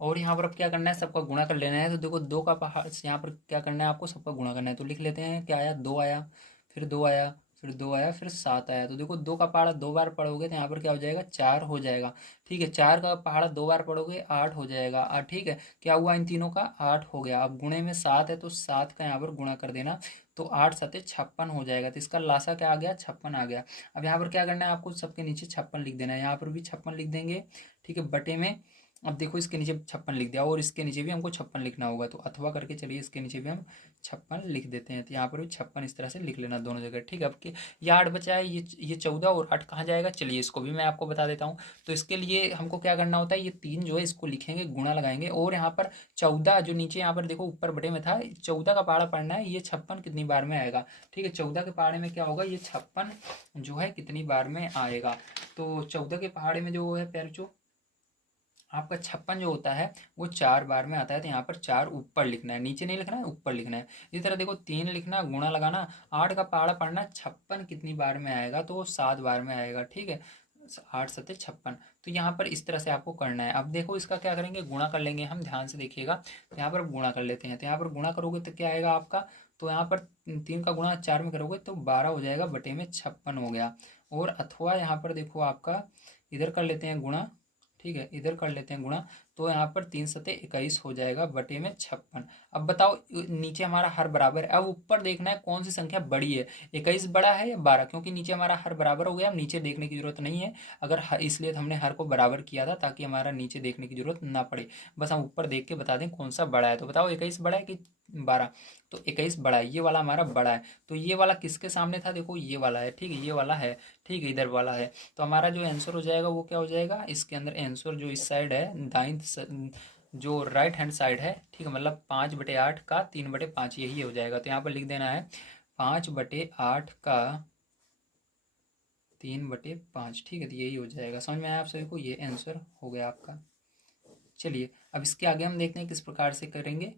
और यहाँ पर अब क्या करना है, सबका गुणा कर लेना है। तो देखो 2 का पहाड़ यहाँ पर क्या करना है, आपको सबका गुणा करना है, तो लिख लेते हैं, क्या आया 2 आया, फिर 2 आया, फिर 2 आया, फिर 7 आया। तो देखो 2 का पहाड़ा 2 बार पढ़ोगे तो यहाँ पर क्या हो जाएगा, 4 हो जाएगा, ठीक है। 4 का पहाड़ा 2 बार पढ़ोगे 8 हो जाएगा, ठीक है। क्या हुआ, इन तीनों का 8 हो गया। अब गुणे में 7 है तो 7 का यहाँ पर गुणा कर देना, तो 8 सते 56 हो जाएगा। तो इसका लासा क्या आ गया, 56 आ गया। अब यहाँ पर क्या करना है, आपको सबके नीचे 56 लिख देना है, यहाँ पर भी 56 लिख देंगे, ठीक है, बटे में। अब देखो इसके नीचे 56 लिख दिया, और इसके नीचे भी हमको 56 लिखना होगा, तो अथवा करके चलिए इसके नीचे भी हम 56 लिख देते हैं। तो यहाँ पर भी 56 इस तरह से लिख लेना दोनों जगह, ठीक है। अब ये 8 बचा है, ये 14 और 8 कहाँ जाएगा, चलिए इसको भी मैं आपको बता देता हूँ। तो इसके लिए हमको क्या करना होता है, ये 3 जो है इसको लिखेंगे, गुणा लगाएंगे, और यहाँ पर 14 जो नीचे यहाँ पर देखो ऊपर बटे में था, 14 का पहाड़ा पढ़ना है, ये 56 कितनी बार में आएगा, ठीक है। 14 के पहाड़े में क्या होगा, ये 56 जो है कितनी बार में आएगा। तो 14 के पहाड़े में जो है पैर जो आपका 56 जो होता है वो 4 बार में आता है, तो यहाँ पर 4 ऊपर लिखना है, नीचे नहीं लिखना है, ऊपर लिखना है। इसी तरह देखो 3 लिखना, गुणा लगाना, 8 का पहाड़ा पढ़ना, 56 कितनी बार में आएगा, तो वो 7 बार में आएगा, ठीक है। 8 सत्ते 56, तो यहाँ पर इस तरह से आपको करना है। अब देखो इसका क्या करेंगे, गुणा कर लेंगे हम, ध्यान से देखिएगा। तो यहाँ पर गुणा कर लेते हैं, तो यहाँ पर गुणा करोगे तो क्या आएगा आपका, तो यहाँ पर 3 का गुणा 4 में करोगे तो 12 हो जाएगा, बटे में 56 हो गया। और अथवा यहाँ पर देखो आपका इधर कर लेते हैं गुणा, ठीक है, इधर कर लेते हैं गुणा, तो यहाँ पर 3 सते 21 हो जाएगा, बटे में 56। अब बताओ नीचे हमारा हर बराबर है, अब ऊपर देखना है कौन सी संख्या बड़ी है, 21 बड़ा है या 12, क्योंकि नीचे हमारा हर बराबर हो गया, अब नीचे देखने की जरूरत नहीं है। अगर इसलिए तो हमने हर को बराबर किया था ताकि हमारा नीचे देखने की जरूरत ना पड़े, बस हम ऊपर देख के बता दें कौन सा बड़ा है। तो बताओ 21 बड़ा है कि 12, तो 21 बड़ा है, ये वाला हमारा बड़ा है। तो ये वाला किसके सामने था, देखो ये वाला है, ठीक है, ये वाला है, ठीक है, इधर वाला है। तो हमारा जो आंसर हो जाएगा वो क्या हो जाएगा, इसके अंदर आंसर जो इस साइड है, दाईं जो राइट हैंड साइड है, ठीक है, मतलब 5/8 का 3/5 यही हो जाएगा। तो यहाँ पर लिख देना है 5/8 का 3/5, ठीक है। तो यही हो जाएगा, समझ में आया आप सभी को, ये आंसर हो गया आपका। चलिए अब इसके आगे हम देखते हैं किस प्रकार से करेंगे।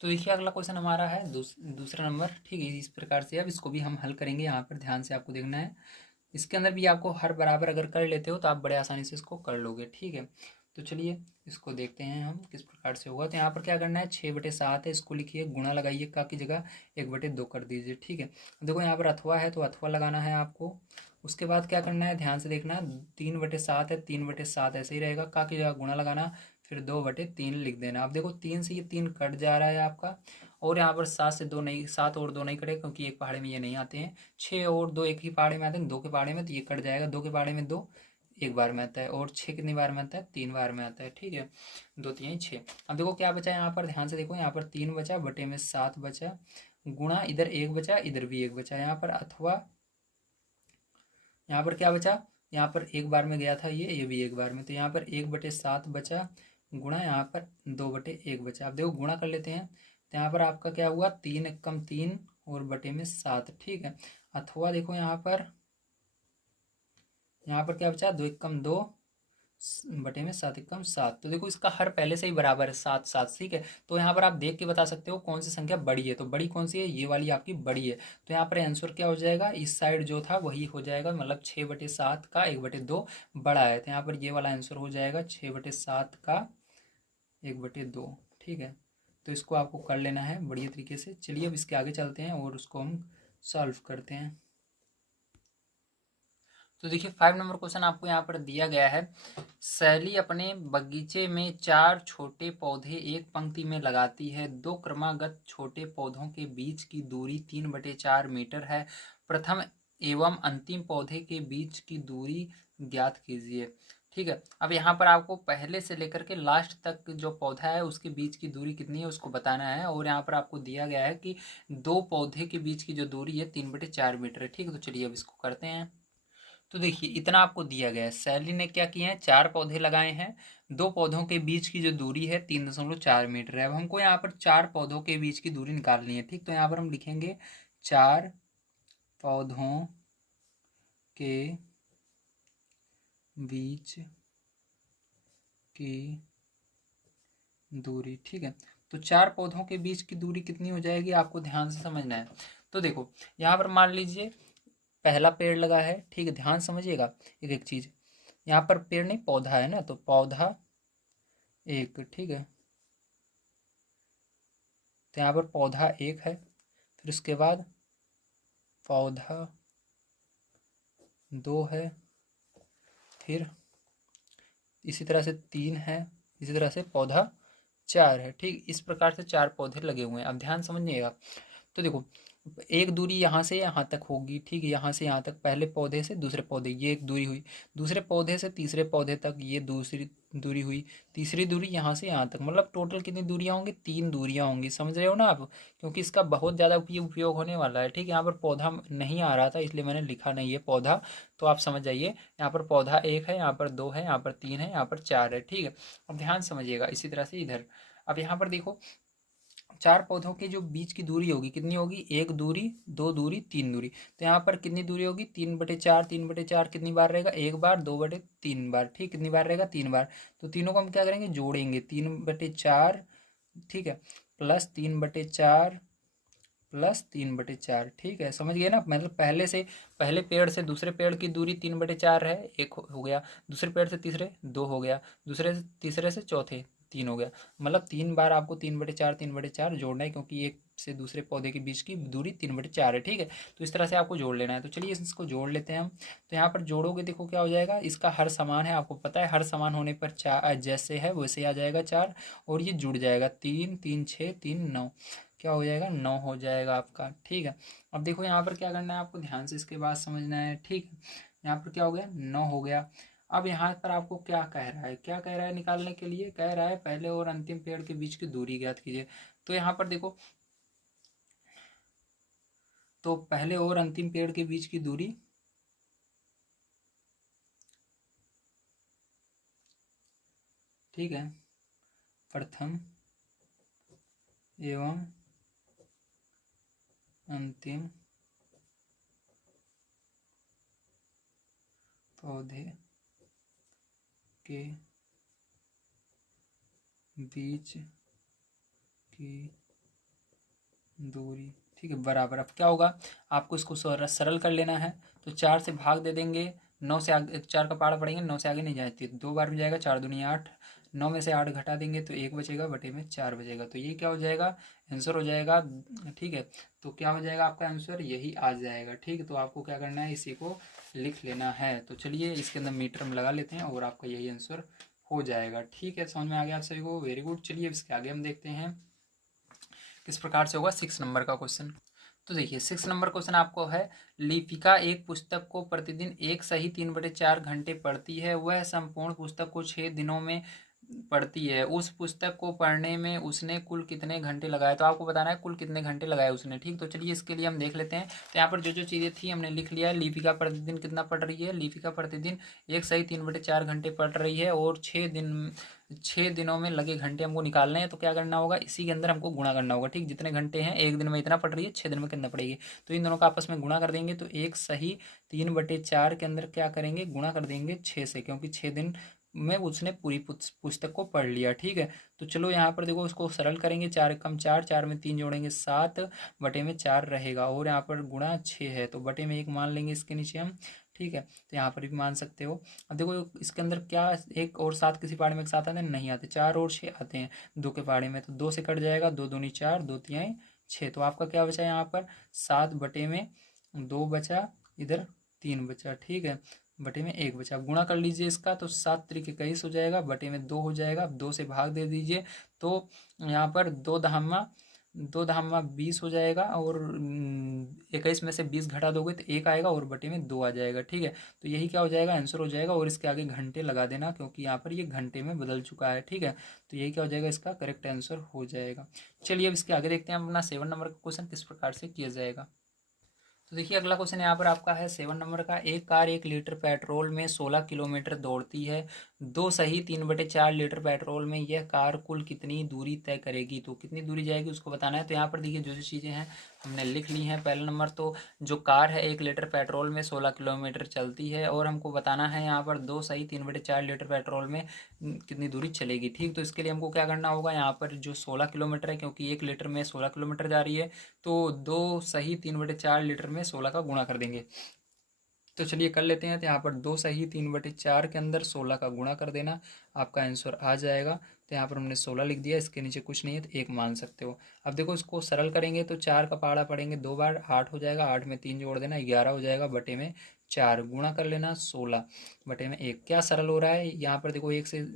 तो देखिए अगला क्वेश्चन हमारा है दूसरा नंबर, ठीक है, इस प्रकार से अब इसको भी हम हल करेंगे। यहाँ पर ध्यान से आपको देखना है, इसके अंदर भी आपको हर बराबर अगर कर लेते हो तो आप बड़े आसानी से इसको कर लोगे, ठीक है। तो चलिए इसको देखते हैं हम किस प्रकार से होगा। तो यहाँ पर क्या करना है, 6/7 है, इसको लिखिए, गुणा लगाइए का की जगह 1/2 कर दीजिए, ठीक है। देखो यहाँ पर अथवा है तो अथवा लगाना है आपको। उसके बाद क्या करना है, ध्यान से देखना, 3/7 है, 3/7 ऐसे ही रहेगा, का की जगह गुणा लगाना, फिर 2/3 लिख देना। अब देखो 3 से ये 3 कट जा रहा है आपका, और यहाँ पर 7 से 2 नहीं, 7 और 2 नहीं कटेगा क्योंकि एक पहाड़े में ये नहीं आते हैं। 6 और 2 एक ही पहाड़े में आते हैं, 2 के पहाड़े में, तो ये कट जाएगा। 2 के पहाड़े में 2 एक बार में आता है, और 6 कितनी बार में आता है? 3 बार में आता है। ठीक है, 2 3 6। अब देखो क्या बचा यहाँ पर, ध्यान से देखो, यहाँ पर 3 बचा, बटे में 7 बचा, गुणा इधर 1 बचा, इधर भी 1 बचा यहाँ पर, अथवा यहाँ पर क्या बचा, यहाँ पर एक बार में गया था ये भी एक बार में, तो यहाँ पर 1/7 बचा, गुणा यहाँ पर 2/1 बचा। अब देखो गुणा कर लेते हैं, तो यहाँ पर आपका क्या हुआ, 3 एकम 3 और बटे में 7। ठीक है, अथवा देखो यहाँ पर क्या बचा, 2 एकम 2 बटे में 7 एकम 7। तो देखो इसका हर पहले से ही बराबर है, 7 7। ठीक है, तो यहाँ पर आप देख के बता सकते हो कौन सी संख्या बड़ी है। तो बड़ी कौन सी है, ये वाली आपकी बड़ी है। तो यहाँ पर आंसर क्या हो जाएगा, इस साइड जो था वही हो जाएगा, मतलब 6/7 का 1/2 बड़ा है। तो यहाँ पर ये वाला आंसर हो जाएगा 6/7 का 1/2। ठीक है, तो इसको आपको कर लेना है बढ़िया तरीके से। चलिए अब इसके आगे चलते हैं और उसको हम सॉल्व करते हैं। तो देखिए 5 नंबर क्वेश्चन आपको यहाँ पर दिया गया है। सैली अपने बगीचे में 4 छोटे पौधे एक पंक्ति में लगाती है। 2 क्रमागत छोटे पौधों के बीच की दूरी 3/4 मीटर है। प्रथम एवं अंतिम पौधे के बीच की दूरी ज्ञात कीजिए। ठीक है, अब यहाँ पर आपको पहले से लेकर के लास्ट तक जो पौधा है उसके बीच की दूरी कितनी है उसको बताना है। और यहाँ पर आपको दिया गया है कि 2 पौधे के बीच की जो दूरी है 3/4 मीटर है। ठीक है, तो चलिए अब इसको करते हैं। तो देखिए इतना आपको दिया गया है, सैली ने क्या किए हैं, 4 पौधे लगाए हैं। 2 पौधों के बीच की जो दूरी है 3.4 मीटर है। अब हमको यहाँ पर 4 पौधों के बीच की दूरी निकालनी है। ठीक, तो यहाँ पर हम लिखेंगे 4 पौधों के बीच की दूरी। ठीक है, तो 4 पौधों के बीच की दूरी कितनी हो जाएगी आपको ध्यान से समझना है। तो देखो यहाँ पर मान लीजिए पहला पेड़ लगा है। ठीक है, ध्यान समझिएगा एक एक चीज, यहाँ पर पेड़ नहीं पौधा है ना, तो पौधा एक। ठीक है, तो यहाँ पर पौधा एक है, फिर उसके बाद पौधा 2 है, फिर इसी तरह से 3 है, इसी तरह से पौधा 4 है। ठीक, इस प्रकार से 4 पौधे लगे हुए हैं। अब ध्यान समझिएगा, तो देखो एक दूरी यहाँ से यहाँ तक होगी। ठीक है, यहाँ से यहाँ तक पहले पौधे से दूसरे पौधे, ये एक दूरी हुई। दूसरे पौधे से तीसरे पौधे तक ये दूसरी दूरी हुई। तीसरी दूरी यहाँ से यहाँ तक, मतलब टोटल कितनी दूरियाँ होंगी, 3 दूरियाँ होंगी। समझ रहे हो ना आप, क्योंकि इसका बहुत ज़्यादा उपयोग होने वाला है। ठीक है, यहाँ पर पौधा नहीं आ रहा था इसलिए मैंने लिखा नहीं है पौधा, तो आप समझ जाइए यहाँ पर पौधा 1 है, यहाँ पर 2 है, यहाँ पर 3 है, यहाँ पर 4 है। ठीक है, अब ध्यान समझिएगा इसी तरह से इधर। अब यहाँ पर देखो 4 पौधों के जो बीच की दूरी होगी कितनी होगी, 1 दूरी, 2 दूरी, 3 दूरी। तो यहाँ पर कितनी दूरी होगी, 3/4। 3/4 कितनी बार रहेगा, 1 बार, 2/3 बार। ठीक, कितनी बार रहेगा, 3 बार। तो तीनों को हम क्या करेंगे, जोड़ेंगे। 3/4, ठीक है, प्लस 3/4 प्लस 3/4। ठीक है, समझ गए ना, मतलब पहले पेड़ से दूसरे पेड़ की दूरी 3/4 है, एक हो गया। दूसरे पेड़ से तीसरे 2 हो गया, दूसरे से तीसरे से चौथे 3 हो गया। मतलब 3 बार आपको 3/4 जोड़ना है, क्योंकि एक से दूसरे पौधे के बीच की दूरी 3/4 है। ठीक है, तो इस तरह से आपको जोड़ लेना है। तो चलिए इसको जोड़ लेते हैं हम। तो यहाँ पर जोड़ोगे देखो क्या हो जाएगा, इसका हर समान है, आपको पता है हर समान होने पर 4 जैसे है वैसे आ जाएगा 4, और ये जुड़ जाएगा 3 3 6 3 9, क्या हो जाएगा, 9 हो जाएगा आपका। ठीक है, अब देखो यहाँ पर क्या करना है आपको, ध्यान से इसके बाद समझना है। ठीक है, यहाँ पर क्या हो गया, 9 हो गया। अब यहाँ पर आपको क्या कह रहा है, क्या कह रहा है निकालने के लिए, कह रहा है पहले और अंतिम पेड़ के बीच की दूरी ज्ञात कीजिए। तो यहाँ पर देखो, तो पहले और अंतिम पेड़ के बीच की दूरी, ठीक है, प्रथम एवं अंतिम पौधे के बीच की दूरी, ठीक है, बराबर। अब क्या होगा, आपको इसको सरल कर लेना है। तो 4 से भाग दे देंगे, 9 से आगे 4 का पहाड़ा पड़ेंगे, 9 से आगे नहीं जाती, 2 बार में जाएगा, 4 दूनी 8, 9 में से 8 घटा देंगे तो 1 बचेगा, बटे में 4 बचेगा। तो ये क्या हो जाएगा, आंसर हो जाएगा। ठीक है, तो क्या हो जाएगा आपका आंसर, यही आ जाएगा। ठीक है, तो आपको क्या करना है, इसी को लिख लेना है। तो चलिए इसके अंदर मीटर में लगा लेते हैं और आपका यही आंसर हो जाएगा। ठीक है, समझ में आ गया आप सभी को, वेरी गुड। चलिए इसके आगे हम देखते हैं कि किस प्रकार से होगा 6 नंबर का क्वेश्चन। तो देखिए 6 नंबर क्वेश्चन आपको है, लिपिका एक पुस्तक को प्रतिदिन एक सही 3/4 घंटे पढ़ती है। वह संपूर्ण पुस्तक को 6 दिनों में पढ़ती है। उस पुस्तक को पढ़ने में उसने कुल कितने घंटे लगाए। तो आपको बताना है कुल कितने घंटे लगाए उसने। ठीक, तो चलिए इसके लिए हम देख लेते हैं। तो यहाँ पर जो जो चीज़ें थी हमने लिख लिया है। लिपिका प्रतिदिन कितना पढ़ रही है, लिपिका प्रतिदिन एक सही 3/4 घंटे पढ़ रही है और 6 दिनों में लगे घंटे हमको निकालने हैं। तो क्या करना होगा, इसी के अंदर हमको गुणा करना होगा। ठीक, जितने घंटे हैं एक दिन में इतना पढ़ रही है, 6 दिन में कितना पड़ेगी। तो इन दोनों का आपस में गुणा कर देंगे। तो एक सही 3/4 के अंदर क्या करेंगे, गुणा कर देंगे 6 से, क्योंकि 6 दिन में उसने पूरी पुस्तक को पढ़ लिया। ठीक है, तो चलो यहाँ पर देखो इसको सरल करेंगे। 4 एकम 4, 4 में 3 जोड़ेंगे 7/4 रहेगा, और यहाँ पर गुणा 6 है तो बटे में 1 मान लेंगे इसके नीचे हम। ठीक है, तो यहाँ पर भी मान सकते हो। अब देखो इसके अंदर क्या 1 और 7 किसी पहाड़े में एक साथ आते हैं, नहीं आते। 4 और 6 आते हैं 2 के पहाड़े में, तो 2 से कट जाएगा, 2 दूनी 4, 2 तिहाई 6। तो आपका क्या बचा यहाँ पर 7/2 बचा, इधर 3 बचा। ठीक है, बटे में 1 बचा। गुणा कर लीजिए इसका, तो 7 त्रिक 21 हो जाएगा, बटे में 2 हो जाएगा। अब 2 से भाग दे दीजिए, तो यहाँ पर 2 धामा 20 हो जाएगा, और 21 में से 20 घटा दोगे तो 1 आएगा, और बटे में 2 आ जाएगा। ठीक है, तो यही क्या हो जाएगा, आंसर हो जाएगा। और इसके आगे घंटे लगा देना, क्योंकि यहाँ पर ये घंटे में बदल चुका है। ठीक है, तो यही क्या हो जाएगा, इसका करेक्ट आंसर हो जाएगा। चलिए अब इसके आगे देखते हैं हम अपना 7 नंबर का क्वेश्चन किस प्रकार से किया जाएगा। तो देखिए अगला क्वेश्चन यहाँ पर आपका है 7 नंबर का। एक कार 1 लीटर पेट्रोल में 16 किलोमीटर दौड़ती है। 2 सही 3/4 लीटर पेट्रोल में यह कार कुल कितनी दूरी तय करेगी। तो कितनी दूरी जाएगी उसको बताना है। तो यहाँ पर देखिए जो जो चीज़ें हैं हमने लिख ली हैं। पहला नंबर तो जो कार है 1 लीटर पेट्रोल में 16 किलोमीटर चलती है, और हमको बताना है यहाँ पर 2 सही 3/4 लीटर पेट्रोल में कितनी दूरी चलेगी। ठीक, तो इसके लिए हमको क्या करना होगा, यहाँ पर जो 16 किलोमीटर है, क्योंकि 1 लीटर में 16 किलोमीटर जा रही है, तो 2 सही 3/4 लीटर में 16 का गुणा कर देंगे। तो चलिए कर लेते हैं। तो यहाँ पर 2 सही 3/4 के अंदर 16 का गुणा कर देना, आपका आंसर आ जाएगा। तो यहाँ पर हमने 16 लिख दिया, इसके नीचे कुछ नहीं है तो 1 मान सकते हो। अब देखो इसको सरल करेंगे तो 4 का पहाड़ा पढ़ेंगे 2 बार, 8 हो जाएगा, 8 में 3 जोड़ देना 11 हो जाएगा, बटे में 4 गुणा कर लेना 16 बटे में 1। क्या सरल हो रहा है, यहाँ पर देखो 1 से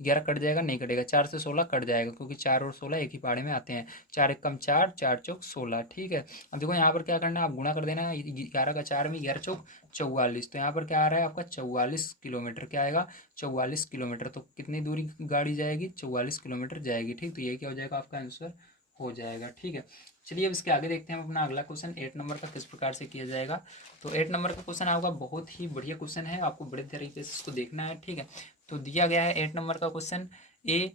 11 कट जाएगा, नहीं कटेगा। 4 से 16 कट जाएगा, क्योंकि 4 और 16 एक ही पहाड़े में आते हैं। 4 एकम 4, 4 चौक 16। ठीक है, अब देखो यहाँ पर क्या करना है, आप गुणा कर देना है। 11 का 4 में 11 चौक 44। तो यहाँ पर क्या आ रहा है आपका 44 किलोमीटर। क्या आएगा 44 किलोमीटर। तो कितनी दूरी गाड़ी जाएगी, 44 किलोमीटर जाएगी। ठीक, तो ये क्या हो जाएगा, आपका आंसर हो जाएगा। ठीक है, चलिए अब इसके आगे देखते हैं हम अपना अगला क्वेश्चन 8 नंबर का किस प्रकार से किया जाएगा। तो 8 नंबर का क्वेश्चन आपका बहुत ही बढ़िया क्वेश्चन है, आपको बड़े तरीके से इसको देखना है। ठीक है, तो दिया गया है 8 नंबर का क्वेश्चन। ए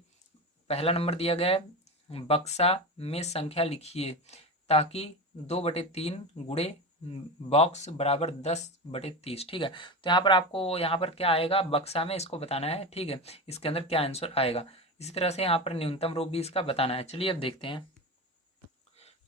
पहला नंबर दिया गया है, बक्सा में संख्या लिखिए ताकि 2/3 गुणे बॉक्स बराबर 10/30। ठीक है, तो यहाँ पर आपको यहाँ पर क्या आएगा, बक्सा में इसको बताना है। ठीक है, इसके अंदर क्या आंसर आएगा। इसी तरह से यहाँ पर न्यूनतम रूप भी इसका बताना है। चलिए अब देखते हैं।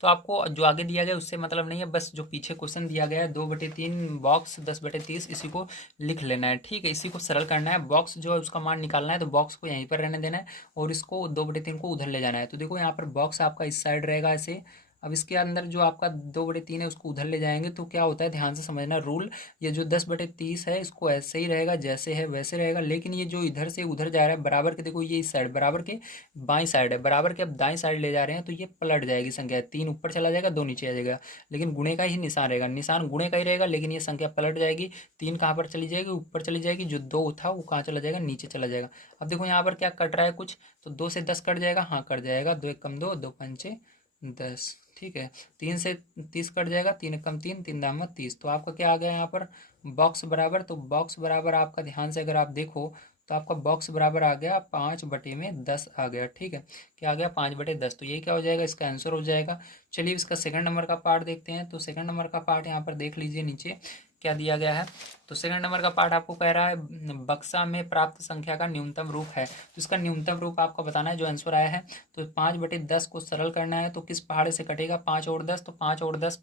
तो आपको जो आगे दिया गया उससे मतलब नहीं है, बस जो पीछे क्वेश्चन दिया गया है 2/3 बॉक्स 10/30, इसी को लिख लेना है। ठीक है, इसी को सरल करना है। बॉक्स जो है उसका मान निकालना है, तो बॉक्स को यहीं पर रहने देना है, और इसको 2/3 को उधर ले जाना है। तो देखो यहाँ पर बॉक्स आपका इस साइड रहेगा ऐसे। अब इसके अंदर जो आपका 2/3 है उसको उधर ले जाएंगे, तो क्या होता है ध्यान से समझना रूल। ये जो 10/30 है इसको ऐसे ही रहेगा, जैसे है वैसे रहेगा, लेकिन ये जो इधर से उधर जा रहा है बराबर के, देखो ये इस साइड बराबर के बाई साइड है, बराबर के अब दाई साइड ले जा रहे हैं, तो ये पलट जाएगी संख्या। 3 ऊपर चला जाएगा, 2 नीचे आ जाएगा, लेकिन गुणे का ही निशान रहेगा। निशान गुणे का ही रहेगा, लेकिन ये संख्या पलट जाएगी। 3 कहाँ पर चली जाएगी, ऊपर चली जाएगी। जो 2 था वो कहाँ चला जाएगा, नीचे चला जाएगा। अब देखो यहाँ पर क्या कट रहा है कुछ, तो 2 से 10 कट जाएगा, हाँ कट जाएगा। 2 एकम 2, 2 पंचे 10। ठीक है, 3 से 30 कट जाएगा, 3 एकम 3, 3 दाम 30। तो आपका क्या आ गया यहाँ पर बॉक्स बराबर। तो बॉक्स बराबर आपका ध्यान से अगर आप देखो तो आपका बॉक्स बराबर आ गया 5/10 आ गया। ठीक है, क्या आ गया 5/10। तो ये क्या हो जाएगा, इसका आंसर हो जाएगा। चलिए इसका सेकंड नंबर का पार्ट देखते हैं। तो सेकंड नंबर का पार्ट यहाँ पर देख लीजिए नीचे क्या दिया गया है। तो सेकंड नंबर का पार्ट आपको कह रहा है बक्सा में प्राप्त संख्या का न्यूनतम रूप है। तो इसका न्यूनतम रूप आपको बताना है जो आंसर आया है। तो 5/10 को सरल करना है, तो किस पहाड़े से कटेगा, 5 और 10। तो 5 और 10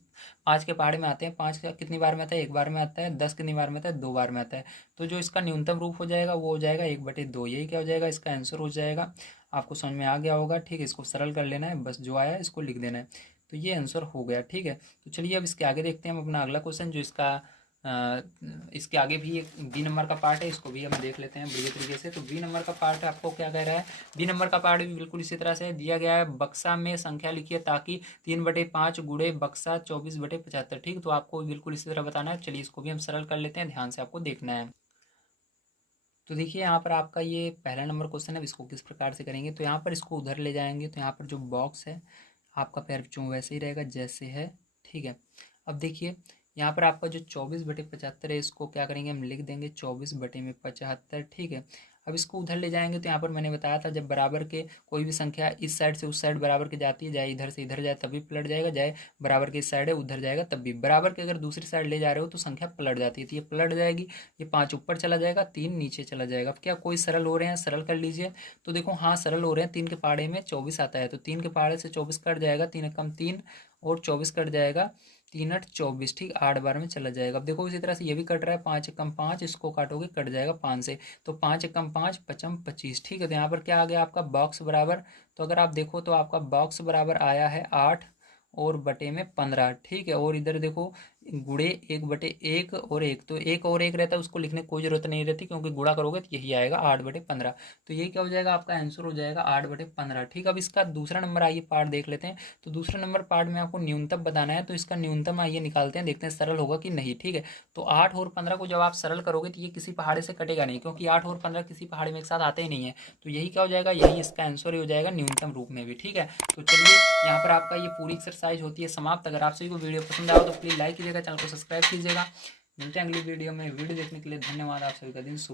5 के पहाड़े में आते हैं। 5 का कितनी बार में आता है, 1 बार में आता है। 10 कितनी बार में आता है, 2 बार में आता है। तो जो इसका न्यूनतम रूप हो जाएगा वो हो जाएगा 1/2। यही क्या हो जाएगा, इसका आंसर हो जाएगा। आपको समझ में आ गया होगा। ठीक है, इसको सरल कर लेना है, बस जो आया इसको लिख देना है। तो ये आंसर हो गया। ठीक है, तो चलिए अब इसके आगे देखते हैं हम अपना अगला क्वेश्चन, जो इसका इसके आगे भी एक बी नंबर का पार्ट है, इसको भी हम देख लेते हैं बढ़िया तरीके से। तो बी नंबर का पार्ट आपको क्या कह रहा है, बी नंबर का पार्ट भी बिल्कुल इसी तरह से दिया गया है। बक्सा में संख्या लिखिए ताकि 3/5 गुणे बक्सा 24/75, ठीक। तो आपको बिल्कुल इसी तरह बताना है। चलिए इसको भी हम सरल कर लेते हैं, ध्यान से आपको देखना है। तो देखिए यहाँ पर आपका ये पहला नंबर क्वेश्चन है, इसको किस प्रकार से करेंगे। तो यहाँ पर इसको उधर ले जाएंगे, तो यहाँ पर जो बॉक्स है आपका पैर चूँ वैसे ही रहेगा जैसे है, ठीक है। अब देखिए यहाँ पर आपका जो 24/75 है, इसको क्या करेंगे, हम लिख देंगे 24/75, ठीक है। अब इसको उधर ले जाएंगे, तो यहाँ पर मैंने बताया था जब बराबर के कोई भी संख्या इस साइड से उस साइड बराबर के जाती है, जाए इधर से इधर जाए तभी पलट जाएगा, जाए बराबर के इस साइड है उधर जाएगा तब भी। बराबर के अगर दूसरी साइड ले जा रहे हो तो संख्या पलट जाती है, तो ये पलट जाएगी, ये 5 ऊपर चला जाएगा, 3 नीचे चला जाएगा। अब क्या कोई सरल हो रहे हैं, सरल कर लीजिए। तो देखो हाँ सरल हो रहे हैं, 3 के पहाड़े में 24 आता है, तो 3 के पहाड़े से 24 कट जाएगा, 3 कम 3 और 24 कट जाएगा, 3 8 24, ठीक। 8 बार में चला जाएगा। अब देखो इसी तरह से ये भी कट रहा है, 5 कम 5, इसको काटोगे कट जाएगा 5 से, तो 5 कम 5 पचम 25, ठीक है। तो यहाँ पर क्या आ गया आपका बॉक्स बराबर, तो अगर आप देखो तो आपका बॉक्स बराबर आया है 8 और बटे में 15, ठीक है। और इधर देखो गुणे 1/1 और 1, तो 1 और 1 रहता है, उसको लिखने की कोई जरूरत नहीं रहती क्योंकि गुणा करोगे तो यही आएगा 8/15। तो ये क्या हो जाएगा आपका आंसर हो जाएगा 8/15, ठीक। अब इसका दूसरा नंबर आइए पार्ट देख लेते हैं। तो दूसरा नंबर पार्ट में आपको न्यूनतम बताना है, तो इसका न्यूनतम आइए निकालते हैं, देखते हैं सरल होगा कि नहीं, ठीक है। तो 8 और 15 को जब आप सरल करोगे तो ये किसी पहाड़े से कटेगा नहीं, क्योंकि 8 और 15 किसी पहाड़े में एक साथ आते ही नहीं है। तो यही क्या हो जाएगा, यही इसका आंसर ही हो जाएगा न्यूनतम रूप में भी, ठीक है। तो चलिए यहाँ पर आपका ये पूरी एक्सरसाइज होती है समाप्त। अगर आप सभी को वीडियो पसंद आया तो प्लीज़ लाइक कीजिएगा, चैनल को सब्सक्राइब कीजिएगा। मिलते हैं अगली वीडियो में। वीडियो देखने के लिए धन्यवाद। आप सभी का दिन शुभ।